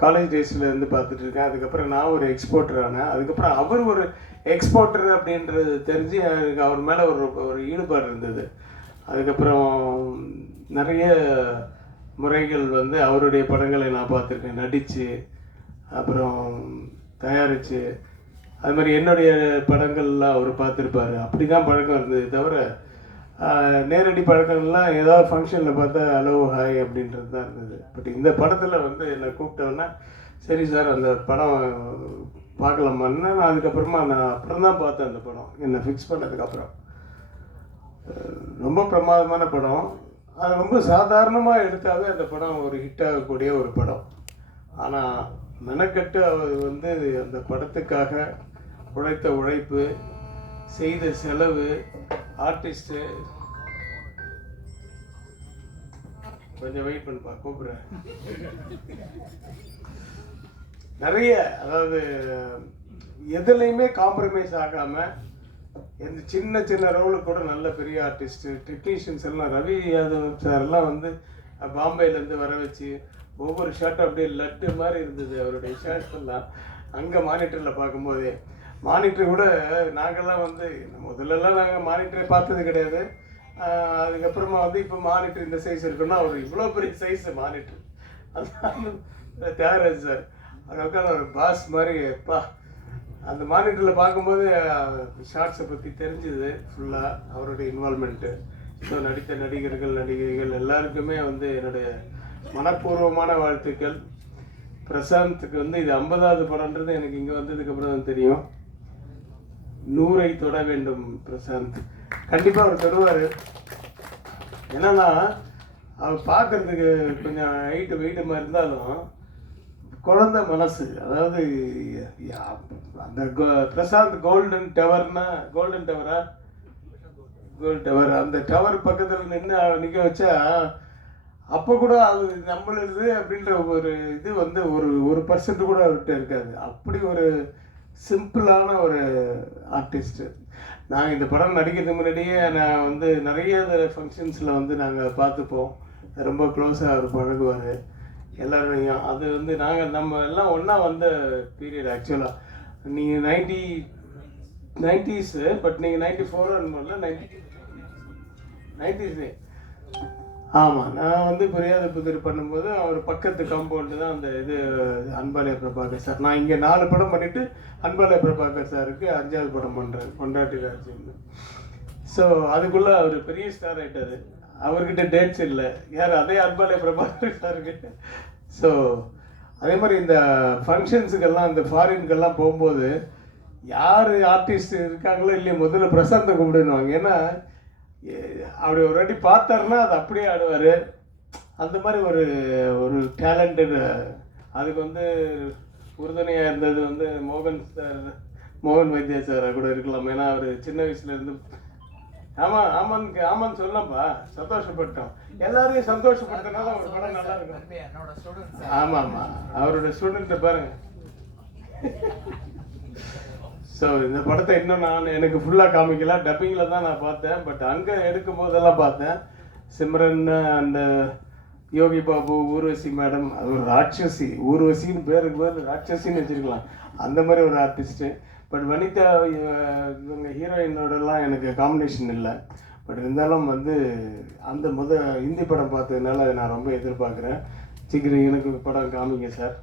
College டேஸில் இருந்து பார்த்துட்டு இருக்கேன். அதுக்கப்புறம் நான் ஒரு எக்ஸ்போர்ட்டர் ஆனேன். அதுக்கப்புறம் அவர் ஒரு எக்ஸ்போர்ட்டர் அப்படின்றது தெரிஞ்சு எனக்கு அவர் மேலே ஒரு ஒரு ஈடுபாடு இருந்தது. அதுக்கப்புறம் நிறைய முறைகள் வந்து அவருடைய படங்களை நான் பார்த்துருக்கேன். நடித்து அப்புறம் தயாரித்து அது மாதிரி என்னுடைய படங்கள்லாம் அவர் பார்த்துருப்பாரு. அப்படி தான் பழக்கம் இருந்தது தவிர நேரடி பழக்கம்லாம் ஏதாவது ஃபங்க்ஷனில் பார்த்தா ஹலோ ஹாய் அப்படின்றது தான் இருந்தது. பட் இந்த படத்தில் வந்து என்னை கூப்பிட்டோன்னா சரி சார் அந்த படம் பார்க்கலாமான்னா நான் அதுக்கப்புறமா நான் அப்புறம் தான் பார்த்தேன் அந்த படம். என்னை ஃபிக்ஸ் பண்ணதுக்கப்புறம் ரொம்ப பிரமாதமான படம். அது ரொம்ப சாதாரணமாக எடுத்தாவே அந்த படம் ஒரு ஹிட் ஆகக்கூடிய ஒரு படம். ஆனால் மெனக்கட்டு அவர் வந்து அந்த படத்துக்காக உழைத்த உழைப்பு செய்த செலவு ஆர்டிஸ்ட்டு கொஞ்சம் வெயிட் பண்ணுப்பா கூப்பிட்றேன். நிறைய அதாவது எதுலையுமே காம்ப்ரமைஸ் ஆகாமல் எந்த சின்ன சின்ன ரவுல கூட நல்ல பெரிய ஆர்டிஸ்ட்டு டெக்னீஷியன்ஸ் எல்லாம் ரவி யாதவ் சார் எல்லாம் வந்து பாம்பேலேருந்து வர வச்சு ஒவ்வொரு ஷர்ட்டும் அப்படியே லட்டு மாதிரி இருந்தது அவருடைய ஷர்ட்ஸ் எல்லாம் அங்கே மானிட்டரில் பார்க்கும்போதே. மானிட்டர் கூட நாங்கள்லாம் வந்து முதல்லலாம் நாங்கள் மானிட்டரை பார்த்தது கிடையாது. அதுக்கப்புறமா வந்து இப்போ மானிட்டர் இந்த சைஸ் இருக்குன்னா அவர் இவ்வளோ பெரிய சைஸ் மானிட்டர். அது தியாகராஜ் சார். அங்கே ஒரு பாஸ் மாதிரி பா அந்த மானிட்டரில் பார்க்கும்போது ஷார்ட்ஸை பற்றி தெரிஞ்சுது ஃபுல்லாக அவருடைய இன்வால்மெண்ட்டு ஸோ நடித்த நடிகர்கள் நடிகைகள் எல்லாருக்குமே வந்து என்னுடைய மனப்பூர்வமான வாழ்த்துக்கள். பிரசாந்த்க்கு வந்து இது ஐம்பதாவது படம்ன்றது எனக்கு இங்கே வந்ததுக்கப்புறம் தான் தெரியும். நூறை தொட வேண்டும் பிரசாந்த். கண்டிப்பாக அவர் தொடுவார் என்னன்னா அவர் பார்க்கறதுக்கு கொஞ்சம் ஹைட்டு வெயிட்டுமா இருந்தாலும் குழந்த மனசு அதாவது அந்த கோ- பிரசாந்த் கோல்டன் டவர்னா கோல்டன் டவரா கோல்டன் டவர் அந்த டவர் பக்கத்தில் நின்று நிற்க வச்சா அப்போ கூட அது நம்மளுது அப்படின்ற ஒரு இது வந்து ஒரு ஒரு பர்சன்ட் கூட அவர்கிட்ட இருக்காது. அப்படி ஒரு சிம்பிளான ஒரு ஆர்டிஸ்ட்டு. நாங்கள் இந்த படம் நடிக்கிறதுக்கு முன்னாடியே நான் வந்து நிறைய ஃபங்க்ஷன்ஸில் வந்து நாங்கள் பார்த்துப்போம். ரொம்ப க்ளோஸாக அவர் பழகுவார். எல்லாரையும் அது வந்து நாங்கள் நம்ம எல்லாம் ஒன்றா வந்த பீரியட் ஆக்சுவலாக நீங்கள் நைன்டி நைன்டிஸு பட் நீங்கள் நைன்டி ஃபோர் அனுப்பல நைன்டி நைன்டிஸு ஆமாம் நான் வந்து புரியாத புதிர் பண்ணும்போது அவர் பக்கத்து காம்பவுண்டு தான் அந்த இது அன்பாலய பிரபாகர் சார். நான் இங்கே நாலு படம் பண்ணிவிட்டு அன்பாலய பிரபாகர் சாருக்கு அஞ்சாவது படம் பண்ணுறேன் கொண்டாட்டி ஸோ அதுக்குள்ளே அவர் பெரிய ஸ்டார் ஆகிட்டார் அவர்கிட்ட டேட்ஸ் இல்லை. யார்? அதே அன்பாலய பிரபாகர் சாருக்கு. ஸோ அதே மாதிரி இந்த ஃபங்க்ஷன்ஸுக்கெல்லாம் இந்த ஃபாரின்கெல்லாம் போகும்போது யார் ஆர்டிஸ்ட் இருக்காங்களோ இல்லையோ முதல்ல பிரசாந்தை கூப்பிடுவாங்க ஏன்னா அப்படி ஒரு வாட்டி பார்த்தாருன்னா அது அப்படியே ஆடுவார். அந்த மாதிரி ஒரு ஒரு டேலண்டட் அதுக்கு வந்து உறுதுணையாக இருந்தது வந்து மோகன் சார் மோகன் வைத்தியா சாராக கூட இருக்கலாம். ஏன்னா அவர் சின்ன வயசுலேருந்து ஆமாம் ஆமான்னு ஆமான்னு சொல்லலாம்ப்பா சந்தோஷப்பட்டோம். எல்லாரையும் சந்தோஷப்படுத்தினால ஒரு படம் நல்லா இருக்கும். ஆமாம் ஆமாம் அவரோட ஸ்டூடெண்ட்டை பாருங்க. ஸோ இந்த படத்தை இன்னும் நான் எனக்கு ஃபுல்லாக காமிக்கல. டப்பிங்கில் தான் நான் பார்த்தேன். பட் அங்கே எடுக்கும் போதெல்லாம் பார்த்தேன் சிம்ரன் அந்த யோகி பாபு ஊர்வசி மேடம் அது ஒரு ராட்சசி. ஊர்வசின்னு பேருக்கு பேர் ராட்சசின்னு வச்சுருக்கலாம். அந்த மாதிரி ஒரு ஆர்டிஸ்ட்டு பட் வனிதா uh, இவங்க ஹீரோயினோடலாம் எனக்கு காம்பினேஷன் இல்லை. பட் இருந்தாலும் வந்து அந்த முத ஹிந்தி படம் பார்த்ததுனால நான் ரொம்ப எதிர்பார்க்குறேன். சீக்கிரம் எனக்கு படம் காமிங்க சார்